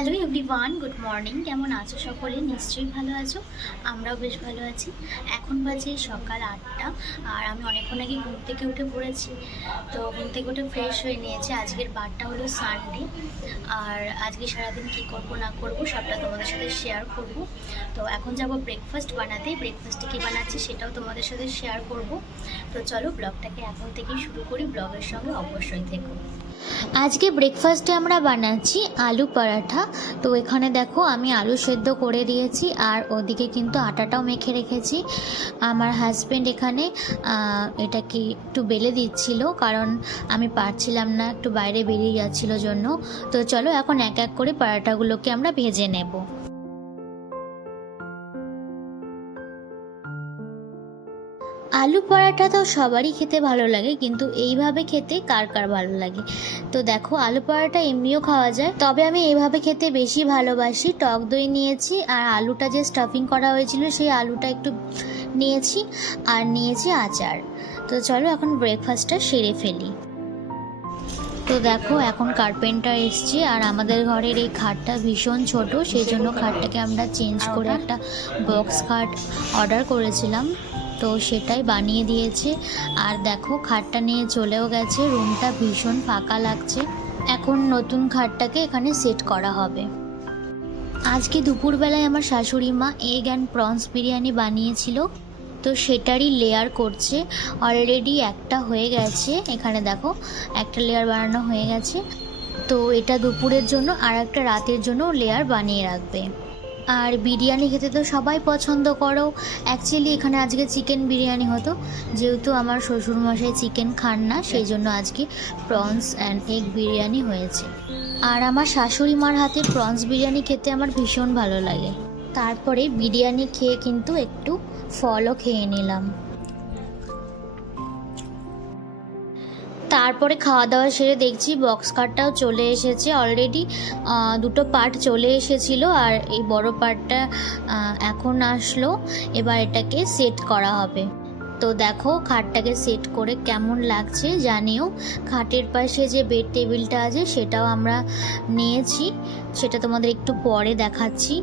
Hello everyone good morning কেমন আছো সকলে? নিশ্চয়ই ভালো আছো। আমরাও বেশ ভালো আছি। এখন বাজে সকাল আটটা, আর আমি অনেকক্ষণ আগে ঘুম থেকে উঠে পড়েছি। তো ঘুম থেকে উঠে ফ্রেশ হয়ে নিয়েছি। আজকের বারটা হলো সানডে আর আজকে সারাদিন কী করব, না করব, সবটা তোমাদের সাথে শেয়ার করব। তো এখন যাব ব্রেকফাস্ট বানাতে। ব্রেকফাস্টে কী বানাচ্ছি সেটাও তোমাদের সাথে শেয়ার করব। তো চলো ব্লগটাকে এখন থেকেই শুরু করি। ব্লগের সঙ্গে অবশ্যই থেকো। আজকে ব্রেকফাস্টে আমরা বানাচ্ছি আলু পরাঠা। তো এখানে দেখো আমি আলু সেদ্ধ করে দিয়েছি, আর ওদিকে কিন্তু আটাটাও মেখে রেখেছি। আমার হাজব্যান্ড এখানে এটাকে একটু বেলে দিচ্ছিল, কারণ আমি পারছিলাম না, একটু বাইরে বেরিয়ে যাচ্ছিল জন্য। তো চলো এখন এক এক করে পরাঠাগুলোকে আমরা ভেজে নেব। আলু পরাঠা তো সবারই খেতে ভালো লাগে, কিন্তু এইভাবে খেতে কার কার ভালো লাগে? তো দেখো, আলু পরাটা এমনিও খাওয়া যায়। তবে আমি এইভাবে খেতে বেশি ভালোবাসি। টক দই নিয়েছি, আর আলুটা যে স্টাফিং করা হয়েছিল, সেই আলুটা একটু নিয়েছি, আর নিয়েছি আচার। তো চলো এখন ব্রেকফাস্টটা সেরে ফেলি। তো দেখো, এখন কার্পেন্টার এসছে, আর আমাদের ঘরের এই খাটটা ভীষণ ছোট, সেই জন্য খাটটাকে আমরা চেঞ্জ করে একটা বক্স খাট অর্ডার করেছিলাম। তো সেটাই বানিয়ে দিয়েছে। আর দেখো, খাটটা নিয়ে চলেও গেছে। রুমটা ভীষণ ফাঁকা লাগছে। এখন নতুন খাটটাকে এখানে সেট করা হবে। আজকে দুপুরবেলায় আমার শাশুড়ি মা এগ অ্যান্ড প্রনস বিরিয়ানি বানিয়েছিল। তো সেটারই লেয়ার করছে। অলরেডি একটা হয়ে গেছে। এখানে দেখো, একটা লেয়ার বানানো হয়ে গেছে। তো এটা দুপুরের জন্য আর একটা রাতের জন্য লেয়ার বানিয়ে রাখবে। আর বিরিয়ানি খেতে তো সবাই পছন্দ করো। অ্যাকচুয়ালি এখানে আজকে চিকেন বিরিয়ানি হতো। যেহেতু আমার শ্বশুরমশাই চিকেন খান না, সেই জন্য আজকে প্রন্স অ্যান্ড এগ বিরিয়ানি হয়েছে। আর আমার শাশুড়ি মার হাতে প্রন্স বিরিয়ানি খেতে আমার ভীষণ ভালো লাগে। তারপরে বিরিয়ানি খেয়ে কিন্তু একটু ফলও খেয়ে নিলাম। তারপরে খাওয়া দাওয়া সেরে দেখছি বক্স কাটটাও চলে এসেছে অলরেডি দুটো পার্ট চলে এসেছিল আর এই বড় পার্টটা এখন আসলো। এবার এটাকে সেট করা হবে। তো দেখো খাটটাকে সেট করে কেমন লাগছে জানিও। খাটের পাশে যে বেড টেবিলটা আছে সেটাও আমরা নিয়েছি। সেটা তোমাদের একটু পরে দেখাচ্ছি।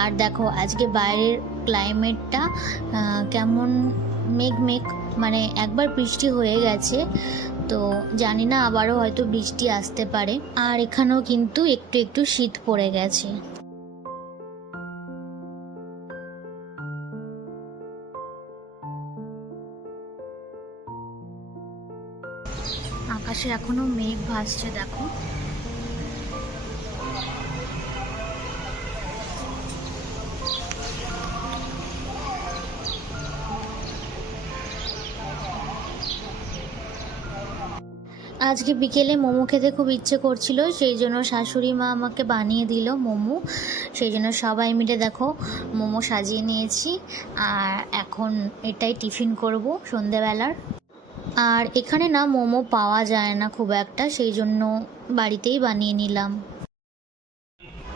আর দেখো আজকে বাইরের ক্লাইমেটটা কেমন মেঘ মেঘ মানে একবার বৃষ্টি হয়ে গেছে। তো জানি না আবারও হয়তো বৃষ্টি আসতে পারে। আর এখানেও কিন্তু একটু একটু শীত পড়ে গেছে। আকাশে এখনও মেঘ ভাসছে, দেখো। আজকে বিকেলে মোমো খেতে খুব ইচ্ছে করছিল, সেই জন্য শাশুড়ি মা আমাকে বানিয়ে দিল মোমো। সেই জন্য সবাই মিলে দেখো মোমো সাজিয়ে নিয়েছি, আর এখন এটাই টিফিন করব সন্ধেবেলার। আর এখানে না মোমো পাওয়া যায় না খুব একটা, সেই জন্য বাড়িতেই বানিয়ে নিলাম।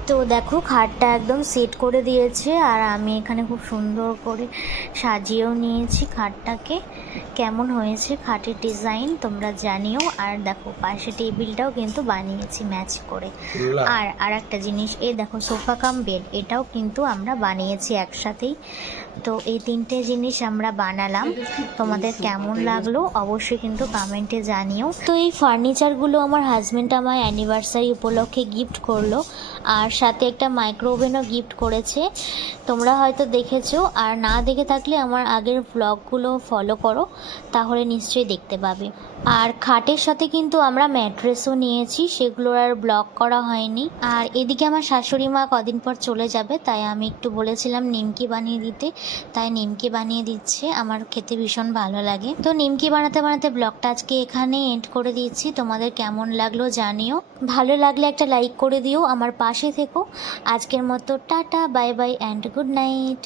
তো দেখো খাটটা একদম সেট করে দিয়েছে আর আমি এখানে খুব সুন্দর করে সাজিয়েও নিয়েছি খাটটাকে। কেমন হয়েছে খাটের ডিজাইন তোমরা জানিও। আর দেখো পাশে টেবিলটাও কিন্তু বানিয়েছি ম্যাচ করে। আর আর একটা জিনিস এই দেখো সোফা কাম বেড এটাও কিন্তু আমরা বানিয়েছি একসাথেই। তো এই তিনটে জিনিস আমরা বানালাম। তোমাদের কেমন লাগল অবশ্যই কিন্তু কমেন্টে জানিও। তো এই ফার্নিচারগুলো আমার হাজব্যান্ড আমার অ্যানিভার্সারি উপলক্ষে গিফট করল। আর সাথে একটা মাইক্রো ওভেনও গিফট করেছে। তোমরা হয়তো দেখেছ। আর না দেখে থাকলে আমার আগের ব্লগগুলো ফলো করো, তাহলে নিশ্চয়ই দেখতে পাবে। আর খাটের সাথে কিন্তু আমরা ম্যাট্রেসও নিয়েছি সেগুলোর আর ব্লগ করা হয়নি। আর এদিকে আমার শাশুড়ি মা কদিন পর চলে যাবে, তাই আমি একটু বলেছিলাম নিমকি বানিয়ে দিতে। তাই নিমকি বানিয়ে দিচ্ছে, আমার খেতে ভীষণ ভালো লাগে। তো নিমকি বানাতে বানাতে ব্লগটা আজকে এখানে এন্ড করে দিচ্ছি তোমাদের কেমন লাগল জানিও। ভালো লাগলে একটা লাইক করে দিও। আমার পাশে থেকো। আজকের মতো tata bye bye and good night